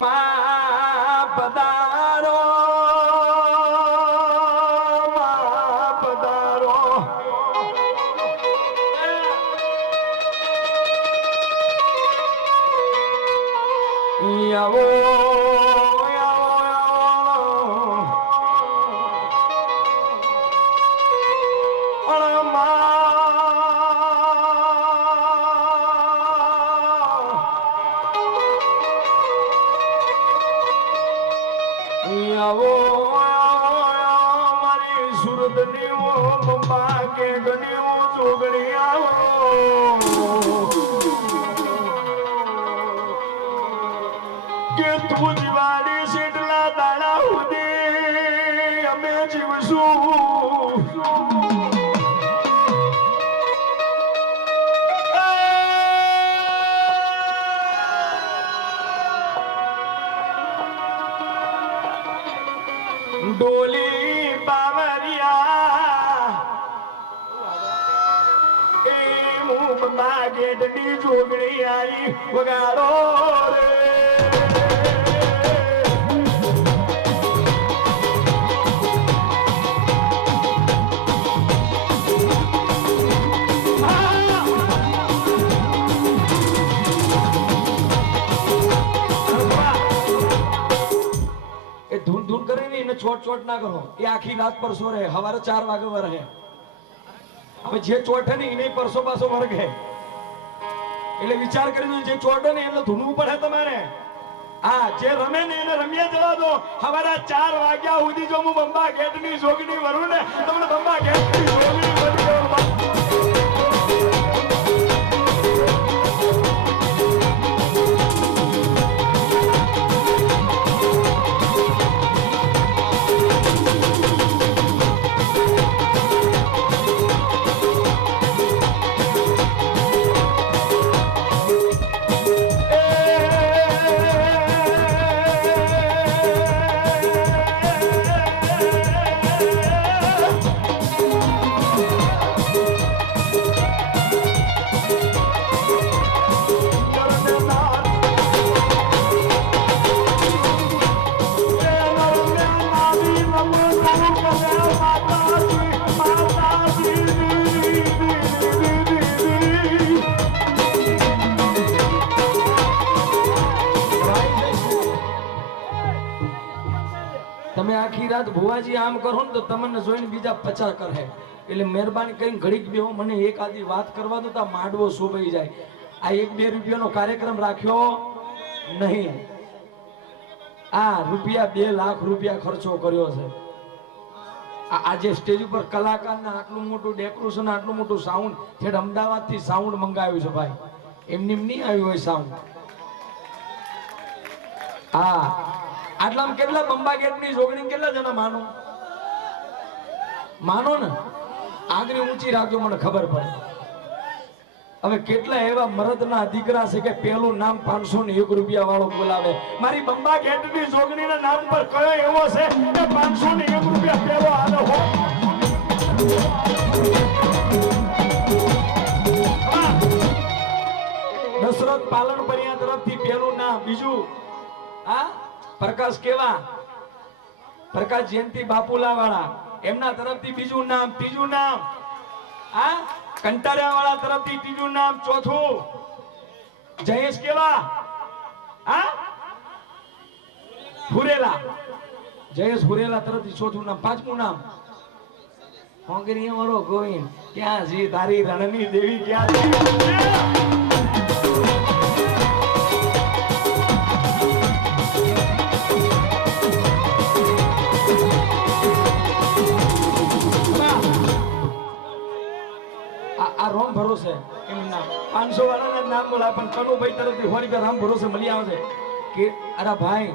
પધારો પધારો આવો આવો મારી સુરત નીવો બંબા કે ગણીઓ ચોગડી આવો કે તું જીવાડી સેટલા દાડા સુધી અમે જીવશું ડોલી બાવરિયા એ મુંબા ગેટની જોગણી આઈ વગાડો રે છોટ છોટ ના કરો એ આખી રાત પરસો રહે સવારે 4 વાગે વરહે હવે જે ચોટ ને એને પરસો પાસો વર્ગે એટલે વિચાર કરીને જે ચોટ ને એને ધૂનવું પડે તમારે આ જે રમે ને એને રમ્યા જવા દો સવારે 4 વાગ્યા સુધી જો હું બંબા ગેટ ની જોગણી વરું ને તમને બંબા ગેટ ની જોગણી વરી તમે આખી રાત ભુવાજી આમ કરો ને તો તમને જોઈને બીજા 50 કરે એટલે મહેરબાની કરીને ઘડીક બેહો મને એક આદી વાત કરવા દો તો માંડવો શોભાઈ જાય આ 1-2 રૂપિયાનો કાર્યક્રમ રાખ્યો નહીં આ રૂપિયા 2 લાખ રૂપિયા ખર્ચો કર્યો છે આજે સ્ટેજ ઉપર કલાકારના આટલું મોટું ડેકોરેશન આટલું મોટું સાઉન્ડ છેડ અમદાવાદ થી સાઉન્ડ મંગાવ્યું છે ભાઈ એમની નહીં આવ્યું હોય સાઉન્ડ હા આટલામાં કેટલા બંબા ગેટની જોગણી કેટલા જણા માનો ને આંગળી ઊંચી રાખજો મને ખબર પડે હવે કેટલા એવા મરદના દીકરા છે કે પેલું નામ 501 રૂપિયા વાળો બોલાવે મારી બંબા ગેટની જોગણીના નામ પર કયો એવો છે કે 501 રૂપિયા પેલો આનો હો દશરથ પાલન પરિયા તરફથી પેલું નામ બીજું આ પ્રકાશ કેવા પ્રકાશ જયંતિ બાપુલા વાળા એમના તરફથી બીજું નામ ત્રીજું નામ આ કંટાળિયા વાળા તરફથી ત્રીજું નામ ચોથું જયેશ કેવા આ હુરેલા જયેશ હુરેલા તરફથી ચોથું નામ પાંચમું નામ હોંગરીયા વાળો ગોવિંદ ક્યાં જી તારી રણની દેવી ક્યાં છે રામ ભરોસે એમનું નામ 500 વાળાના નામ બોલા પણ કનુભાઈ તરફથી હોરીકા રામ ભરોસે મળી આવે કે અરે ભાઈ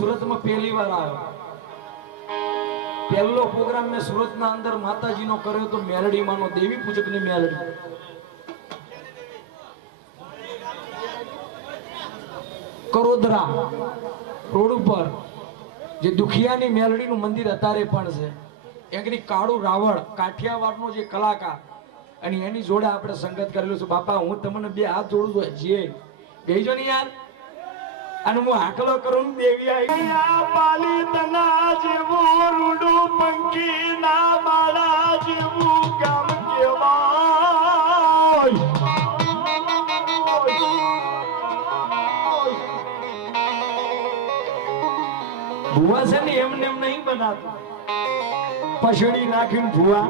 સુરતમાં પહેલી વાર આવ્યો. પહેલો પ્રોગ્રામ મેં સુરતના અંદર માતાજીનો કર્યો તો મેલડીમાંનો, દેવી પૂજકની મેલડી. કરોદરા રોડ ઉપર જે દુખિયાની મેલડીનું મંદિર અત્યારે પણ છે. એકની કાળું રાવળ કાઠિયાવાડનો જે કલાકાર, અને એની જોડે આપણે સંગત કરેલું છે. બાપા હું તમને બે હાથ જોડું છું, જે ગઈજો ને યાર. અને હું આકલો કરું દેવી આવી પાલી તના જેવું રૂડું પંખી ના માળા જેવું ગામ કેવાય. ભુવા છે ને એમને એમ નહીં બનાતું, પછડી નાખીને ભુવા.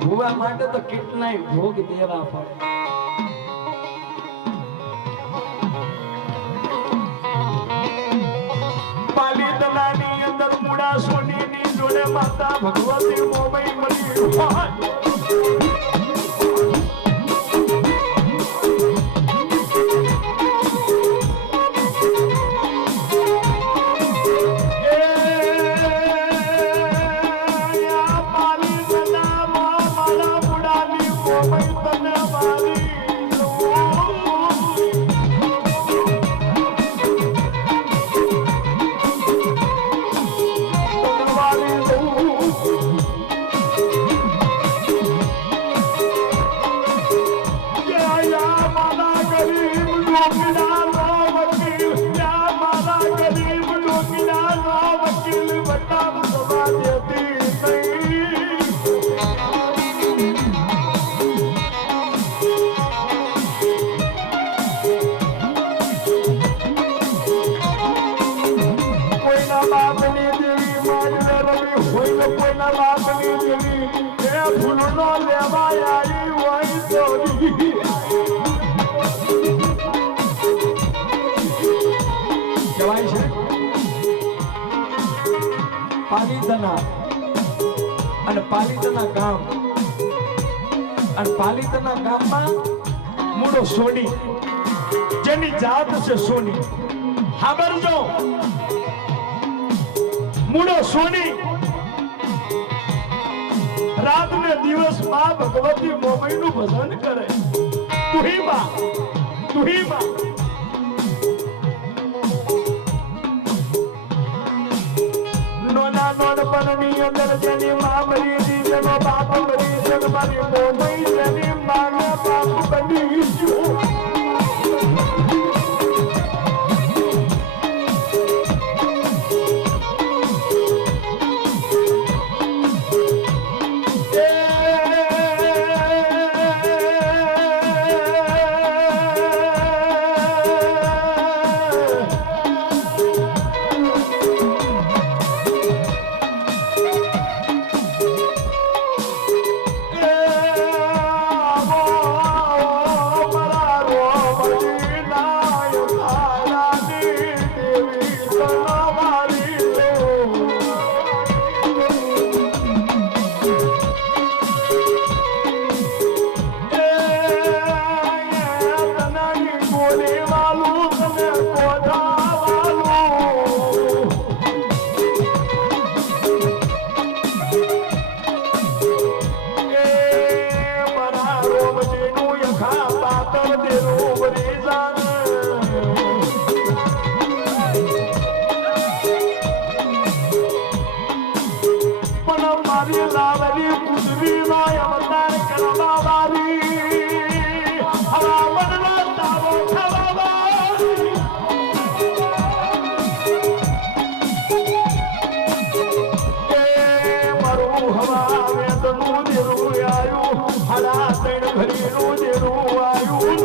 ભુવા માટે તો કેટલાય ભોગ દેવા પડે. પાલીતલાની અંદર મુડા સોનીની જોડે માતા ભગવતી મોબાઈ મળી. પાલીતના અને પાલીતના ગામ, અને પાલીતના ગામમાં મૂળો સોની, જેની જાત છે સોની. સાંભળજો, મૂળો સોની રાત ને દિવસ માં ભગવતી મોબાઈ નું ભજન કરે. તુહી માં, તુહી માં. નોનપણની અંદર જેની માં મરી હતી, જેનો બાપ મરી છે, મારી મોબાઈ જેની માનો બાપ બની ગયો. હરા તૈણ ભરી નું જેરું આયું.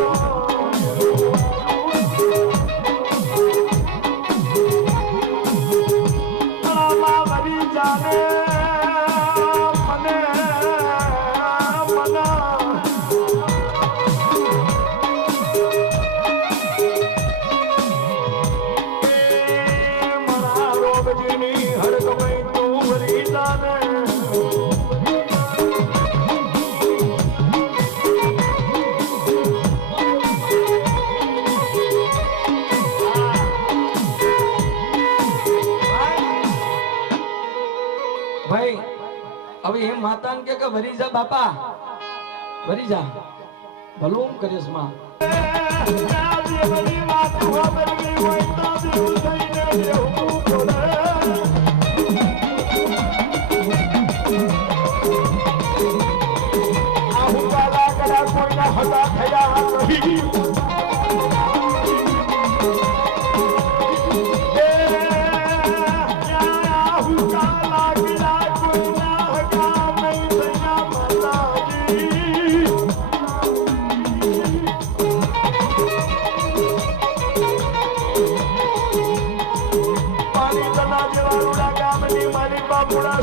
માતાને કે વરી જા બાપા વરી જા ભલું હું કરીશ માં હતા થયા નથી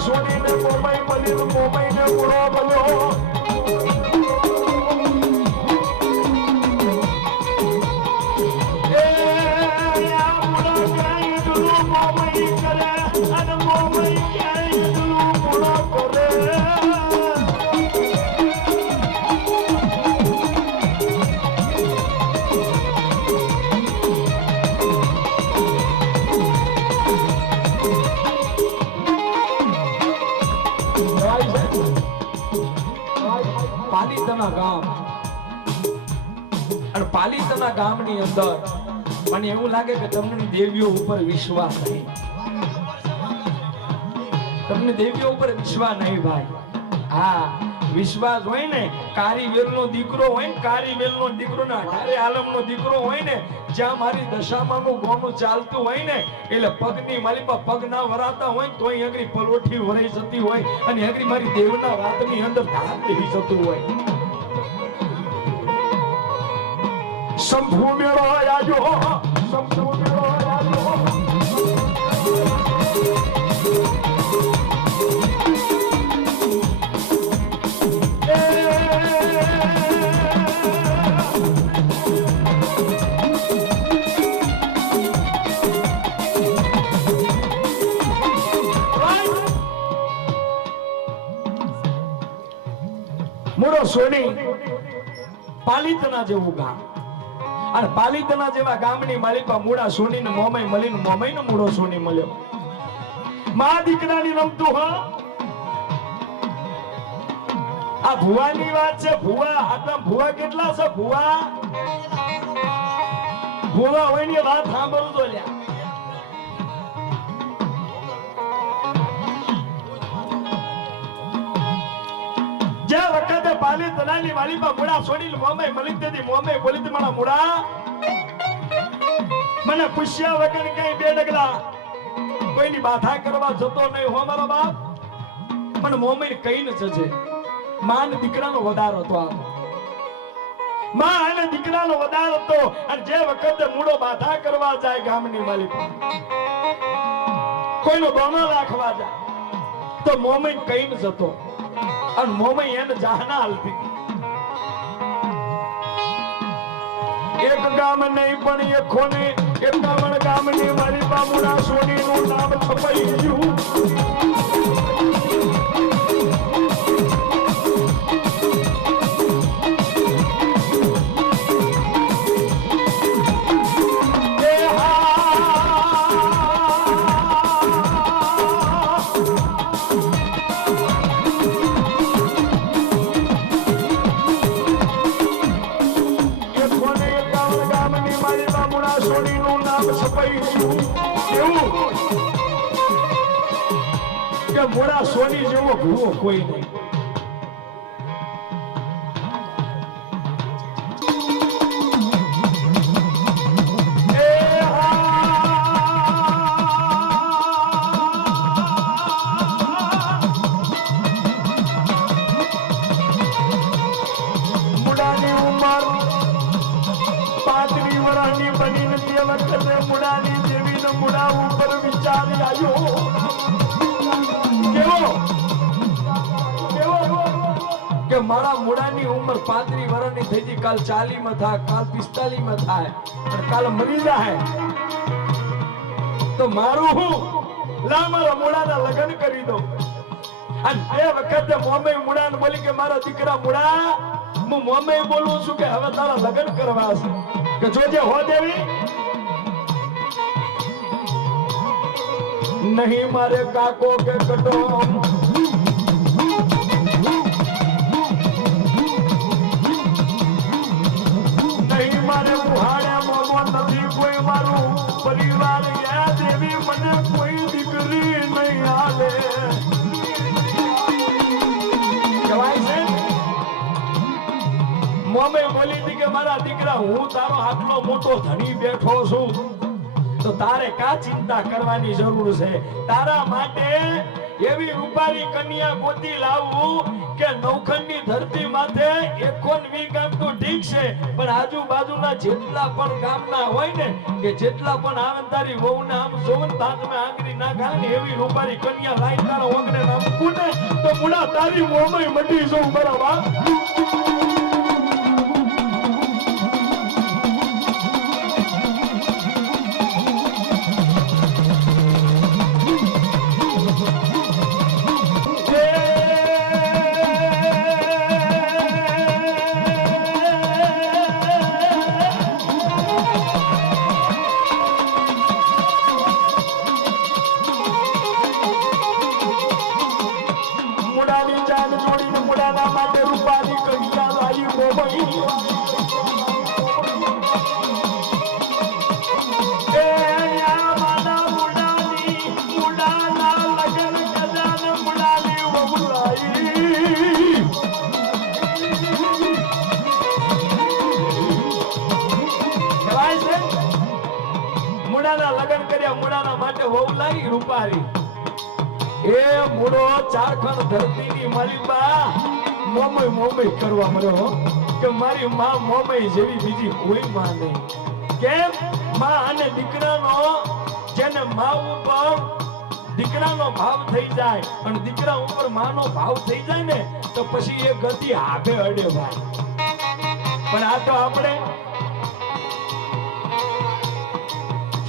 સોનીને મોમાઈ મળી મોમાઈને પૂરો મળ્યો પાલીતાના ગામ અને પાલીતાના ગામની અંદર મને એવું લાગે કે તમને દેવીઓ ઉપર વિશ્વાસ નહીં તમને દેવીઓ ઉપર વિશ્વાસ નહીં ભાઈ હા વિશ્વાસ હોય ને કારીવેલનો દીકરો હોય ને કારીવેલનો દીકરો ને 18 આલમનો દીકરો હોય ને જ્યાં મારી દશામાનું ગોનું ચાલતું હોય ને એટલે પગની મારી પર પગ ના વરાતા હોય ને તોય અગરી પલોઠી વરાઈ જતી હોય અને અગરી મારી દેવના વાતની અંદર ધાર દેવી જતું હોય શંભુ મેળો આજો શંભુ મેળો આજો મુડો સોની પાલીતાના જેવું ગામ અને પાલીતાના જેવા ગામની માલિકા મુડા સોનીને મોમાઈ મળીને મોમાઈનો મુડો સોની મળ્યો માં દીકરાની રમતું હા આ ભુવાની વાત છે ભુવા આટલા ભુવા કેટલા છે ભુવા ભુવા હોય ની વાત સાંભળું તો લ્યા જે વખતે પાલીતાનાની માલિકા મુડા સોની મોમાઈ મળી તેથી મોમાઈ બોલી મારા મુડા મને પૂછ્યા વગર કઈ બે ડગલા કોઈની બાધા કરવા જતો નહીં હો મારો બાપ મને મોમાઈ કઈ ન જજે માં ને દીકરાનો વધારો હતો આ માં અને દીકરાનો વધારો હતો અને જે વખતે મૂડો બાધા કરવા જાય ગામની માલિકા કોઈનો દોનો રાખવા જાય તો મોમાઈ કઈ ન જતો અને મોમાઈ એને જાહના હાલતી એક ગામ નહીં પણ એકોને 51 ગામની મારી બામુડા સોનીનું નામ છપાઈ ગયું મોડા સોની જેવો ભૂવો કોઈ નહીં મુડાની ઉંમર 35 વર્ષની બનીને તે વખતે મુડાની દેવીનો મુડા ઉપર વિચાર આવ્યો કે મારા મુડાની ઉંમર 35 વર્ષની થઈ ગઈ કાલ 40 માં થાય કાલ 45 માં થાય અને કાલ મરી જાય તો મારું હું લા મારા મુડાના લગ્ન કરી દો અને એ વખતે મોમે મુડાને બોલી કે મારા દીકરા મુડા હું મોમે બોલું છું કે હવે તારા લગ્ન કરવા છે કે જોજે હો દેવી નહીં મારે કાકો કે કટો મુડા હું તારો આટલો મોટો ધણી બેઠો છું તો તારે કા ચિંતા કરવાની જરૂર છે? તારા માટે એવી રૂપારી કન્યા ગોતી લાવવું કે નવખંડની ધરતી માથે 21 ગામ તો ઠીક છે, પણ આજુબાજુના જેટલા પણ ગામના હોય ને કે જેટલા પણ આવે તારી વહુને આમ જોવન તાતમે આંગળી ના ખાય ને એવી રૂપારી કન્યા લાઈ તારો ઓગણે નાખું ને તો મુડા તારી મોંમાં મટી જવું બરાબર. લગન કર્યા મુડાના માટે વહુ લાવી રૂપારી. એ મુડો ચારખંડ ધરતીની મારી બા મોમય કરવા મળ્યો કે મારી માં મોમય જેવી બીજી કોઈ માં નહીં. કેમ? માં અને દીકરાનો જેને માં ઉપર દીકરાનો ભાવ થઈ જાય અને દીકરા ઉપર માનો ભાવ થઈ જાય ને તો પછી એ ગતિ આભે અડે ભાઈ. પણ આ તો આપણે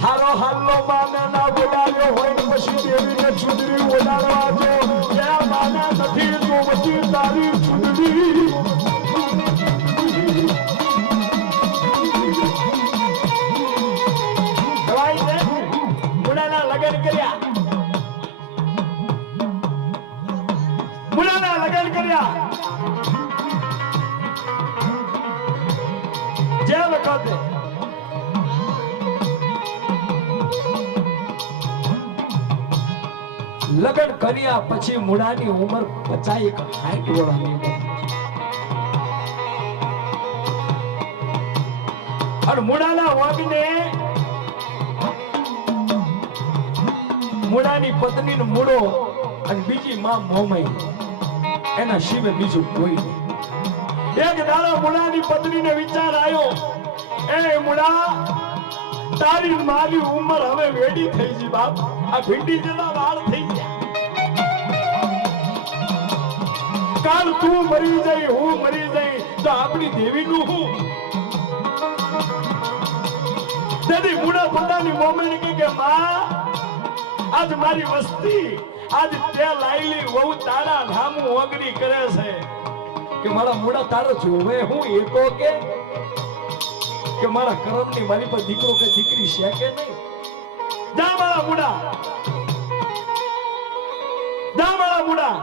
હારો હાલો માને ના બોલાવ્યો હોય પછી દેવીને છુદરી ઓડાડવા જો ત્યાં માને નથી તો વચ્ચે તારી છુદરી દવાઈ દે. મુડાના લગન કર્યા જે વખતે લગન કર્યા પછી મુડાની ઉંમર 50-60 વર્ષની હતી. અને મુડાના વગને મુડાની પત્ની નો મુડો અને બીજી માં મોમઈ એના શિવે બીજું કોઈ નહીં. એક દાડો મુડાની પત્નીને વિચાર આવ્યો, એ મુડા તારી મારી ઉંમર હવે વેડી થઈ ગઈ બાપ, આ ભીંડી જેવા વાળ થઈ ગયા. કાલ તું મરી જાય હું મરી જાય તો આપણી દેવીનું હું? તેથી મુડા પોતાની મોમેને કહે કે માં આજ મારી વસ્તી આજ તે લાઈલી વહુ તારા નામું ઓગણી કરે છે કે મારા મુડા તારો જોવે હું એકો કે મારા કરમની મારી પર દીકરો કે દીકરી છે કે નહીં? જા મારા મુડા, જા મારા મુડા.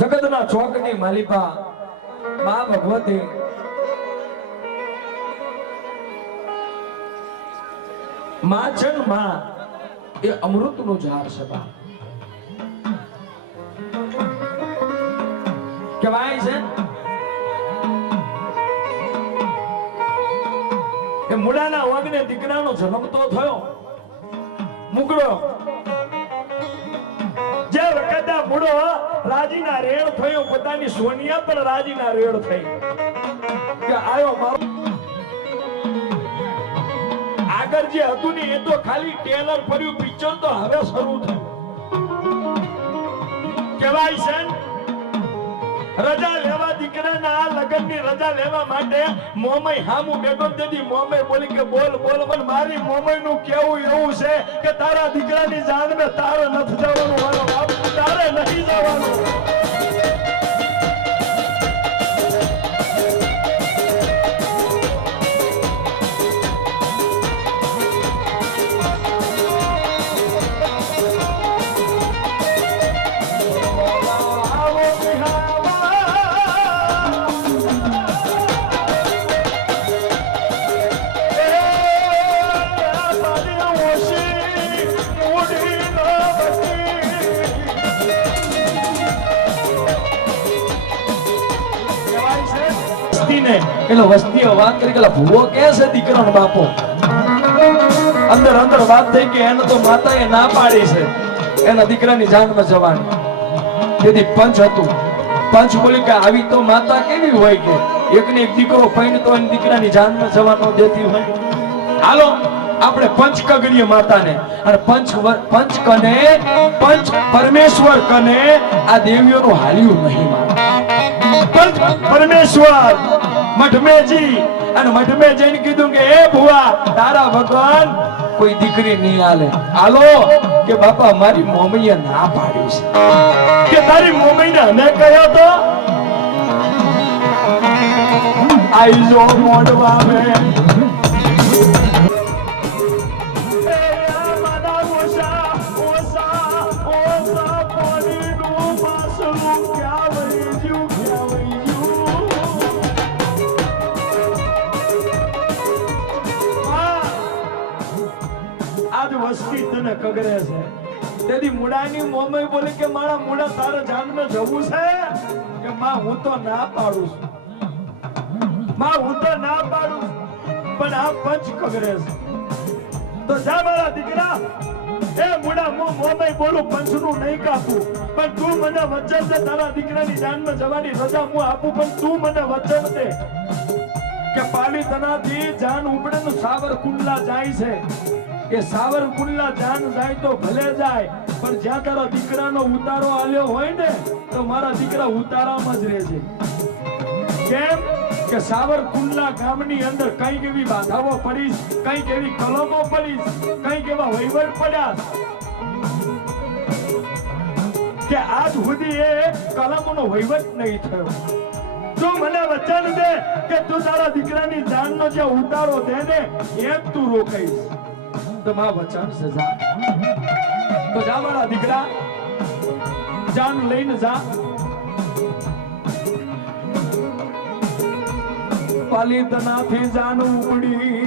જગતના ચોકની માલિકા મા ભગવતી માં છે ને માં એ અમૃતનું ઝાડ છે બા. કહેવાય છે કે મૂળાના વાગને દીકરાનો જન્મ તો થયો મુગડો. જે વખતે મૂળો રાજીના રેડ થયો, પોતાની સોનિયા પર રાજીના રેડ થઈ કે આયો મારો. આગળ જે હતું ને એ તો ખાલી ટેલર ફર્યું, પિક્ચર તો હવે શરૂ થયું. કહેવાય છે રજા લેવા દીકરાના લગ્નની રજા લેવા માટે મોમય હામું બેઠો. તેથી મોમય બોલી કે બોલ બોલ બોલ. મારી મોમયનું કેવું એવું છે કે તારા દીકરાની જાન મે તારે નથી જવાનું, મારો બાપ તારે નથી જવાનું. એટલે વસ્તીઓ વાત કરી કે ભૂવો કે છે દીકરાનો બાપો. અંદર અંદર વાત થઈ કે એને તો માતાએ ના પાડી છે એના દીકરાની જાનમાં જવાની. તેથી પંચ હતું. પંચ બોલી કે આવી તો માતા કેવી હોય કે એકને એક દીકરો પૈણતો એની દીકરાની જાનમાં જવા ન દેતી હોય. હાલો આપણે પંચ કગડીએ માતાને અને પંચ કને પંચ પરમેશ્વર કને આ દેવીઓનું હાલ્યું નહીં. પંચ પરમેશ્વર મઠમેજી અને મઠમે જઈને કીધું કે એ ભુવા તારા ભગવાન કોઈ દીકરી નહીં આલે. હાલો કે બાપા મારી મોમૈયા ના પાડી છે. કે તારી મોમૈને અમે કહ્યો તો આઈ જો મોડવા મે વસ્તી તને કગરે છે. તેથી મુડાની મોમય બોલે કે મારા મુડા તારે જાનમાં જવું છે કે માં હું તો ના પાડું છું, માં હું તો ના પાડું પણ આ પંચ કગરે છે. તો જા મારા દીકરા એ મુડા મોમય બોલું પંચનું નહીં કાપું પણ તું મને વચન દે તારા દીકરાની જાનમાં જવાની રજા હું આપું પણ તું મને વચન દે કે પાલી તનાથી જાન ઉપડે નું સાવર કુંડલા જાય છે. એ સાવર કુંડલા જાન જાય તો ભલે જાય પણ જ્યાં તારા દીકરાનો ઉતારો આલ્યો હોય ને તો મારા દીકરા ઉતારામાં જ રહે છે. કેમ કે સાવર કુંડલા ગામની અંદર કઈક એવી બાધાઓ પડી, કઈક એવી કલમો પડી, કઈક એવા વહીવટ પડ્યા કે આજ સુધી એ કલમોનો વહીવટ નહીં થયો. તું મને વચન દે કે તું તારા દીકરાની જાનનો જે ઉતારો દે ને એમ તું રોકાઈશ. તો માં વચન છે જા. તો જા મારા દીકરા જાન લઈને જા. પાલિતનાથી જાન ઉપડી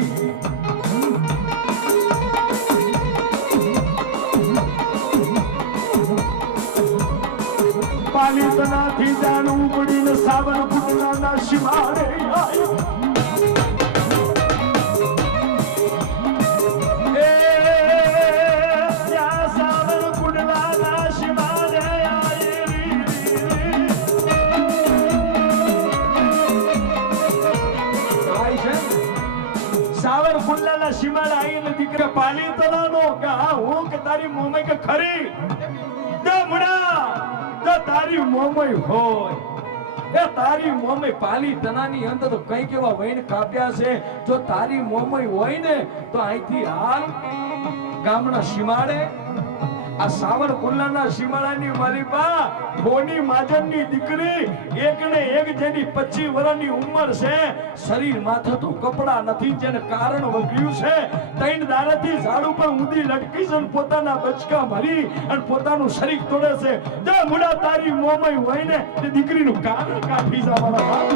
પાલિતનાથી જાન ઉપડીને સાવર કુંડલાના શિવારે આવ્યો. શિવાળા આવીને દીકરા પાલી તલાનો કે હા હું કે તારી મોમય કે ખરી દે મુડા દે તારી મોમય હોય એ તારી મોમય પાલી તનાની અંદર તો કઈ કેવા વૈન કાપ્યા છે. જો તારી મોમય હોય ને તો અહીંથી હાલ ગામના સીમાડે આ સાવર કુલ્લાના સીમાડાની માલિકા ધોની માજનની દીકરી એકને એક જેની 25 વર્ષની ઉંમર છે, શરીર માથે તો કપડા નથી જેને કારણ વગ્યું છે. 3 દાડાથી ઝાડ ઉપર ઊંધી લટકી છે, પોતાના બચકા ભરી અને પોતાનું શરીર તોડે છે. જો મુડા તારી મોમય હોય ને તે દીકરીનું કારણ કાઢી જવાના બાપ.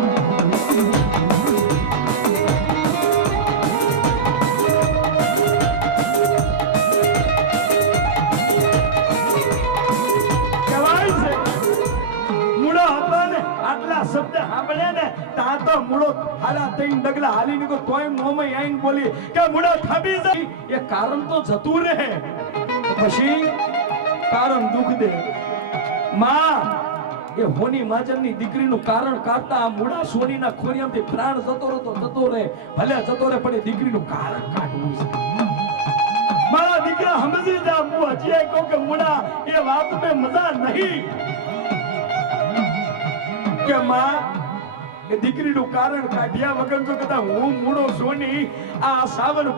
હાલા તઈને ડગલા હાલી નીકો તોય મોમાં આઈને બોલી કે મુડા થાબી જાય એ કારણ તો જતું રહે પછી કારણ દુખ દે માં એ હોની માજરની દીકરીનું કારણ કાઢતા આ મુડા સોનીના ખોરિયામાંથી પ્રાણ જતો રહે તો જતો રહે ભલે જતો રહે પણ એ દીકરીનું કારણ કાઢવું છે મારા દીકરા સમજી જા હું હજી કહું કે મુડા એ વાત में મજા નહીં કે માં એ દીકરીનું કારણ કાઢ્યા વગર જો કદા હું મૂડો સોની આ સાવન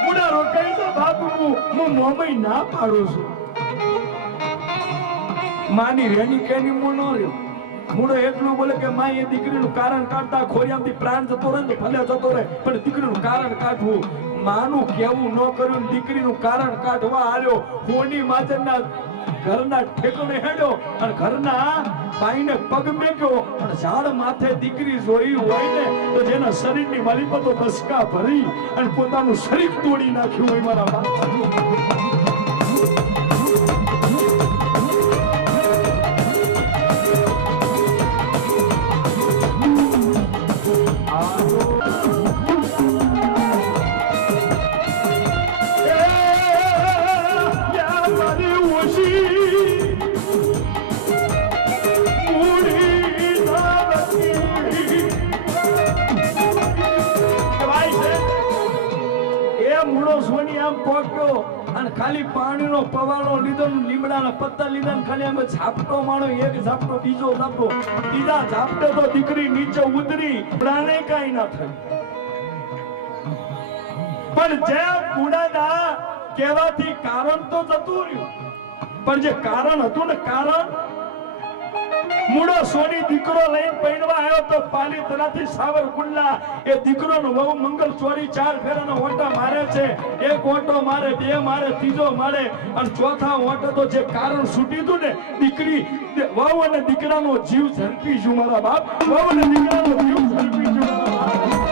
મુડા રોકાઈ જા બાપુ હું મોમઈ ના પાડું છું માની રેની કેની મો નો રહ્યો મૂળો એટલું બોલે કે માં એ દીકરીનું કારણ કાઢતા ખોરિયામાંથી પ્રાણ જતો રહે તો ભલે જતો રહે પણ દીકરીનું કારણ કાઢવું માનું કેવું ન કર્યું દીકરીનું કારણ કાઢવા આવ્યો હોની માજરના ઘરના ઠેકોને હેડ્યો અને ઘરના બાઈને પગ મેક્યો અને ઝાડ માથે દીકરી જોઈ હોય ને તો જેના શરીરની માલિપતો બસકા ભરી અને પોતાનું શરીર તોડી નાખ્યું હોય મારા બાપ ખાલી પાણીનો પવાળો લીધો લીમડાના પત્તા લીધા ને ખાલી અમે ઝાપટો માણો એક ઝાપટો બીજો ઝાપટો બીજા ઝાપટે તો દીકરી નીચે ઉતરી પ્રાણે કાઈ ના થયું પણ જે બુડાના કહેવાથી કારણ તો જતું રહ્યું પણ જે કારણ હતું ને કારણ મૂળો સોની દીકરો લઈને પૈણવા આવ્યો તો પાલી તરાથી સાવર કુંડલા એ દીકરોનો વહુ મંગલ ચોરી 4 ફેરાનો ઓટા મારે છે એક ઓટો મારે બે મારે ત્રીજો મારે અને ચોથા ઓટો તો જે કારણ છૂટી હતું ને દીકરી વહુ અને દીકરાનો જીવ ઝડપી છું મારા બાપ વહુ અને દીકરાનો જીવ ઝડપી છું મારા બાપ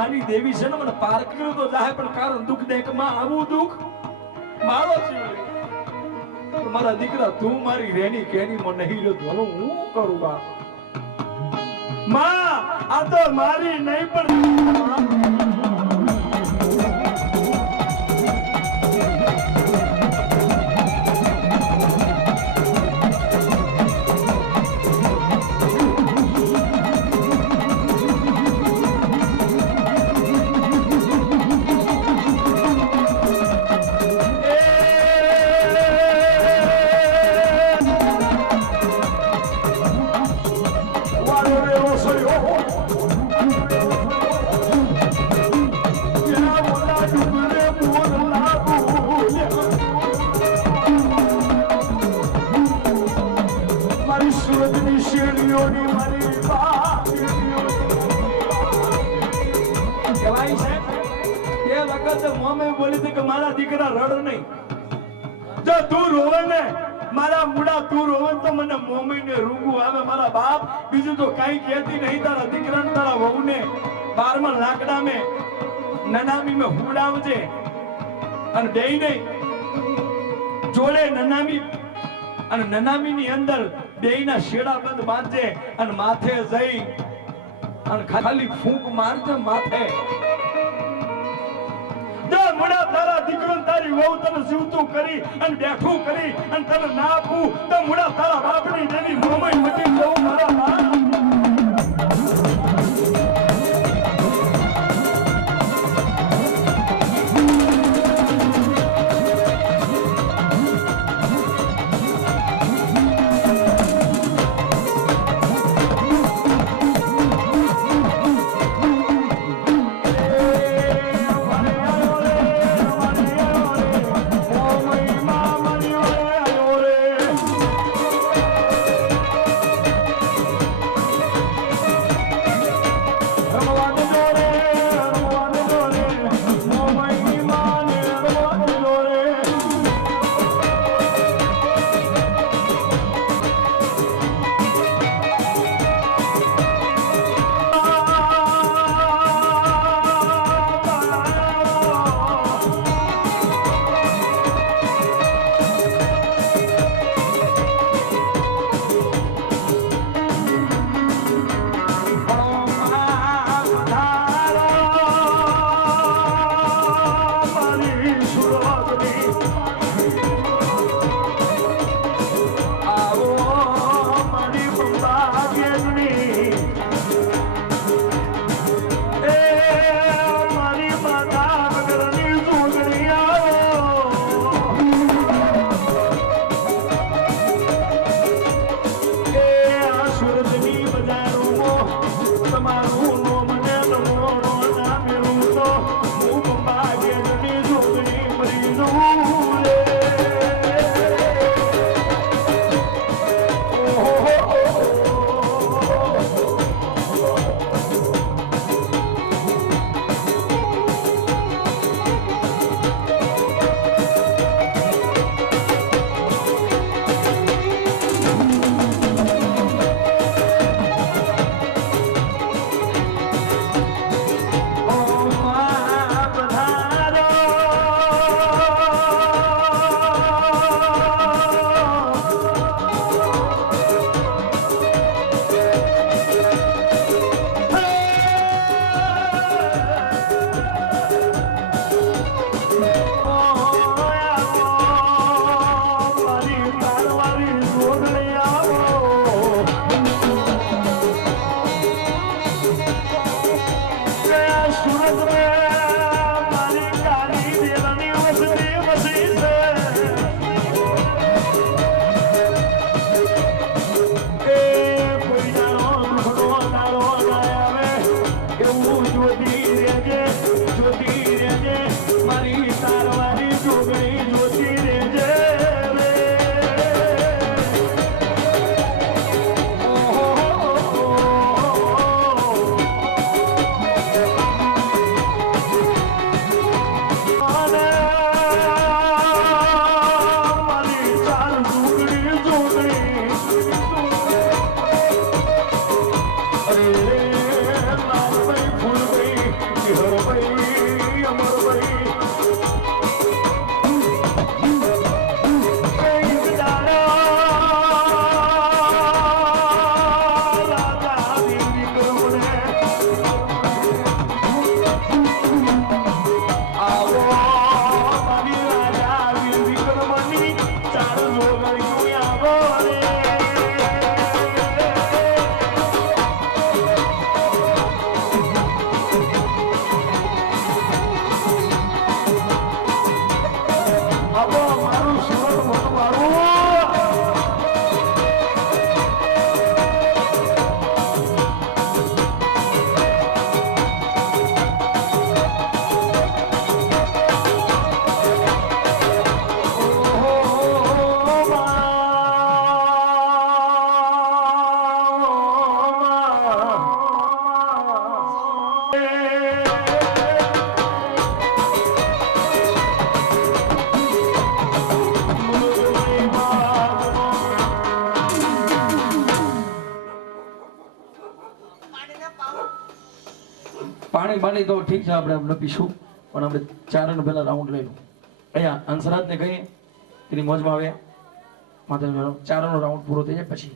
મારી દેવી છે ને મને પાર કર્યું તો જાહે પણ કારણ દુઃખ દે કે માં આવું દુઃખ મારો જીવ મારા દીકરા તું મારી રેની કેની મને નહીં રહ્યો હવે હું કરું બા માં આ તો મારી નહીં પણ મારા દીકરા રડ નહીં જો તું રોવે ને મારા મુડા તું રોવે તો મને મોમી ને રૂગું આવે મારા બાપ બીજું તો કઈ કહેતી નહીં તારા દીકરા ને તારા વહુ ને 12 લાકડા મેં નનામી में હુડાવજે અને બેય નહીં જોડે નનામી અને નનામી ની અંદર બેયના શેડા બંધ બાંધજે અને માથે જઈ અને ખાલી ફૂંક મારજે માથે મુડા તારા દીકરો તારી વહુ તને જીવતું કરી અને બેઠું કરી અને તને ના આપું તો મુડા તારા બાપની દેવી મોમય મટી જવું મારા બાપ Hallelujah. પાણી બાણી તો ઠીક છે, આપણે ન પીશું, પણ આપણે ચારણ પહેલા રાઉન્ડ લઈ લો. અહીંયા હંસરાજને કહીએ એની મોજમાં આવે, માથે ચારનો રાઉન્ડ પૂરો થઈ જાય પછી